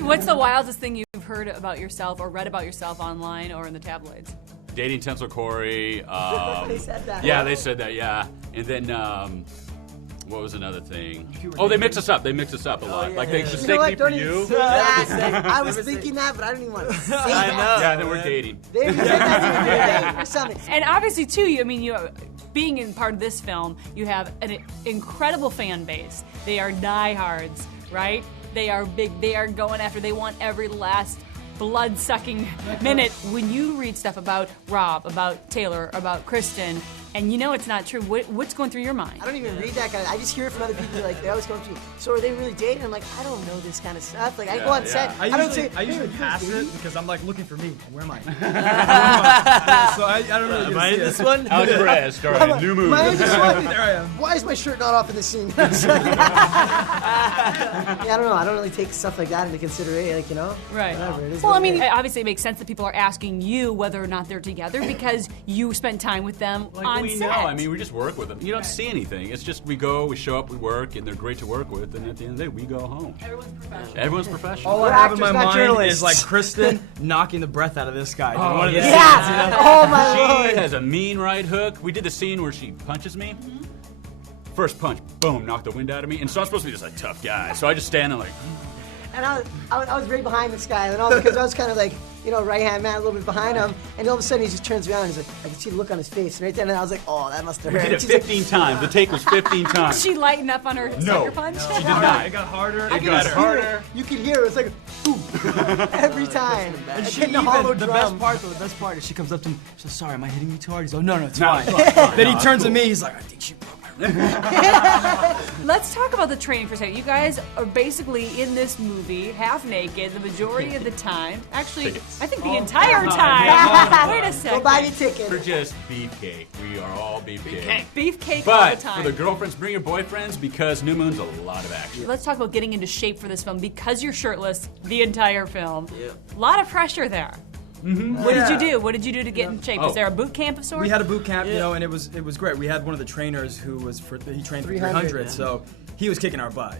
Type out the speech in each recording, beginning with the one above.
So what's the wildest thing you've heard about yourself or read about yourself online or in the tabloids? Dating Tinsel Corey. They said that. Yeah, they said that, yeah. And then, what was another thing? Oh, they mix us up. They mix us up a lot. Like, they mistake me for you. I was thinking that, but I don't even want to say that. I know. Yeah, then we're dating. They said that or something. And obviously, too, you being in part of this film, you have an incredible fan base. They are diehards, right? They are big. They are going after. They want every last blood-sucking minute. When you read stuff about Rob, about Taylor, about Kristen, and you know it's not true, what's going through your mind? I don't even read that kind of. I just hear it from other people. Like they always go to me. So are they really dating? I'm like, I don't know this kind of stuff. Like I go on set. I usually pass it because I'm like looking for me. Where am I? So I don't really. Am I in this one? Alex Perez, starring New Moon. There I am. Why is my shirt not off in the scene? Yeah, I don't know. I don't really take stuff like that into consideration. Like Right. Whatever, it is Well, what I mean, it is. obviously it makes sense that people are asking you whether or not they're together because you spent time with them on we set. know. I mean, we just work with them. You don't see anything. It's just we go, we show up, we work, and they're great to work with. And at the end of the day, we go home. Everyone's professional. All We're I have in my actors, not mind journalists. is like Kristen knocking the breath out of this guy. Oh, One of the yeah. scenes, you know? Oh my She lord. has a mean right hook. We did the scene where she punches me. First punch, boom, knocked the wind out of me. And so I'm supposed to be this like tough guy. So I just stand there like, And I was right behind this guy, and all because I was kind of like, right hand man, a little bit behind him, and all of a sudden he just turns around and he's like, I can see the look on his face, and right then I was like, oh, that must have hurt. did it She's like, 15 times. The take was 15 times. She lighten up on her sucker punch? She did not. It got harder. It got harder. You could hear it was like, boom, every time. And Like she hitting a even, hollow the drum. best part is she comes up to me, she says, sorry, am I hitting you too hard? He's like, no, it's fine. Then he turns to me, he's like, I think she broke my rib. Let's talk about the training for a second. You guys are basically in this movie half naked the majority of the time. Actually, I think the entire time. Wait a second. Go buy your ticket. We're just beefcake. We are all beefcake. Beefcake all the But time. for the girlfriends, bring your boyfriends because New Moon's a lot of action. Let's talk about getting into shape for this film because you're shirtless the entire film. A lot of pressure there. What did you do? What did you do to get in shape? Was there a boot camp of sorts? We had a boot camp, and it was great. We had one of the trainers who was he trained for 300, so he was kicking our butt,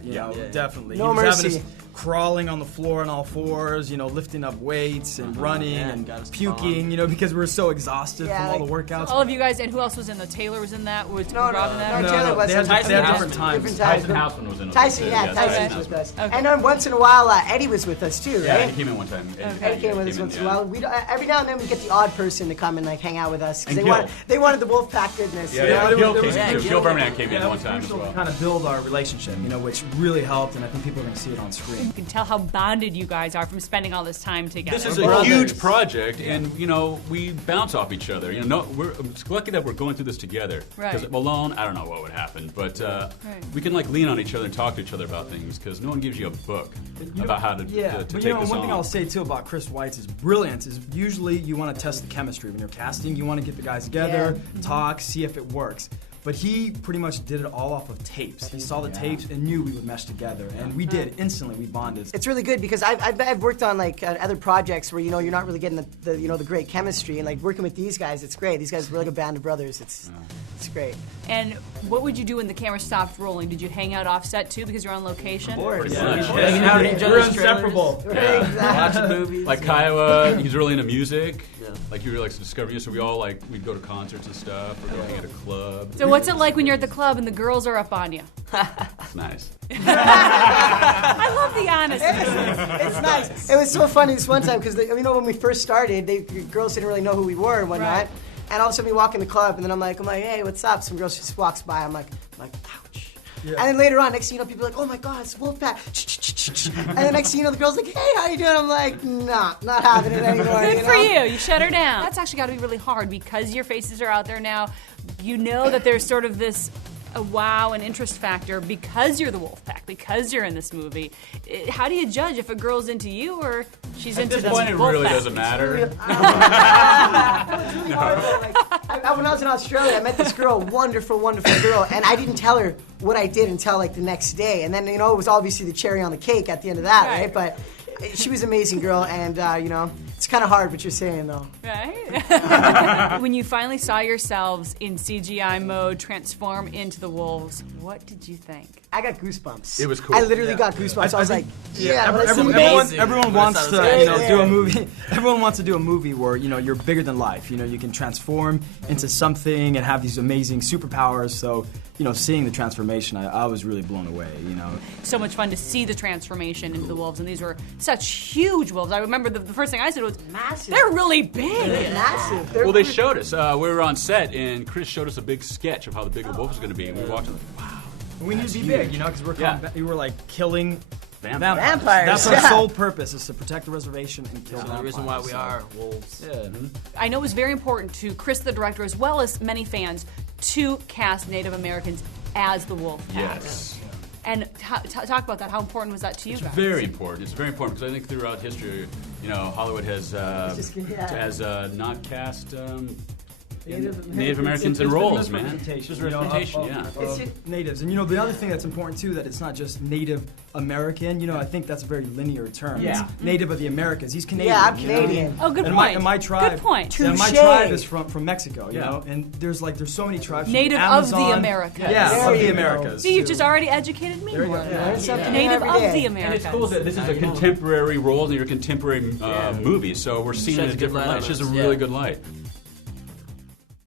definitely. No he was mercy. having us crawling on the floor on all fours, lifting up weights and running and puking, because we were so exhausted from all the workouts. All of you guys, and who else was in the? Taylor was in that? Was Rob in that? No, Taylor wasn't. They had different times. Tyson Houseman was in it. Tyson, Tyson was with us. And then once in a while, Eddie was with us too, Yeah, right? he came in one time. Eddie came with us once in a while. Every now and then we get the odd person to come and hang out with us because And they wanted the Wolfpack goodness. Yeah, Gil came in too. Gil Gil Birmingham came in one time as well. Kind of build our relationship, which really helped, and I think people are going to see it on screen. You can tell how bonded you guys are from spending all this time together. This is a huge project, and we bounce off each other. We're lucky that we're going through this together. Because alone, I don't know what would happen, but we can lean on each other and talk to each other about things. Because no one gives you a book about how to take this on. One thing I'll say too about Chris Weitz' brilliance is usually you want to test the chemistry when you're casting. You want to get the guys together, talk, see if it works. But he pretty much did it all off of tapes. He saw the tapes and knew we would mesh together, and we did instantly. We bonded. It's really good because I've worked on other projects where you're not really getting the great chemistry, and working with these guys, it's great. These guys are like a band of brothers. It's great. And what would you do when the camera stopped rolling? Did you hang out offset too because you're on location? Of course. Hanging out in each We're other's inseparable. trailers, watching movies. Like Kiowa, he's really into music. Like you were discovering it, so we all we'd go to concerts and stuff, or go hang at a club. So what's it like when you're at the club and the girls are up on you? It's nice. I love the honesty. It's nice. It was so funny this one time because when we first started, the girls didn't really know who we were and whatnot. Right. And all of a sudden we walk in the club, and then I'm like, hey, what's up? Some girl just walks by. I'm like, ouch. Yeah. And then later on, next thing you know, people are like, oh my God, it's Wolfpack. And then next thing you know, the girl's like, hey, how you doing? I'm like, nah, not having it anymore. Good for you. You shut her down. That's actually got to be really hard because your faces are out there now. You know that there's sort of this a wow and interest factor because you're the Wolfpack, because you're in this movie. How do you judge if a girl's into you or she's into the Wolfpack? At this point, it really doesn't matter. When I was in Australia, I met this girl, wonderful, wonderful girl, and I didn't tell her what I did until the next day. And then, it was obviously the cherry on the cake at the end of that, right? But she was an amazing girl, and you know, it's kind of hard what you're saying though. Right? When you finally saw yourselves in CGI mode transform into the wolves, what did you think? I got goosebumps. It was cool. I literally got goosebumps. I was like, everyone wants to Yeah. do a movie. Everyone wants to do a movie where you're bigger than life. You can transform into something and have these amazing superpowers. So seeing the transformation, I was really blown away. So much fun to see the transformation into the wolves, and these were such huge wolves. I remember the first thing I said was, massive. they're really big. They're massive. Well, they showed us. We were on set, and Chris showed us a big sketch of how the big wolf was going to be. And we walked in, like, wow. We need to be big, because we were like killing Vampires. That's our Yeah. sole purpose, is to protect the reservation and kill That's vampires. the reason why we are wolves. Yeah. I know it was very important to Chris, the director, as well as many fans, to cast Native Americans as the wolf pack. Yes. And talk about that. How important was that to you guys? Very important. It's very important because I think throughout history, Hollywood has not cast Native Americans in roles, man. It's just representation, Natives. And the other thing that's important too, that it's not just Native American. I think that's a very linear term. Yeah. It's Native of the Americas. He's Canadian. Yeah, I'm Canadian. Oh, good and point. My tribe. Good point. Yeah, my Touche. tribe is from Mexico. You know, and there's so many tribes. from Native Amazon. of the Americas. Yeah, There of you the go. Americas. See, you've just already educated me more. Learn something Native every of day. the And Americas. it's cool that this is a contemporary role and you're a contemporary movie, so we're seeing it in a Sheds a good different light light. on It's just a us, really yeah. good light.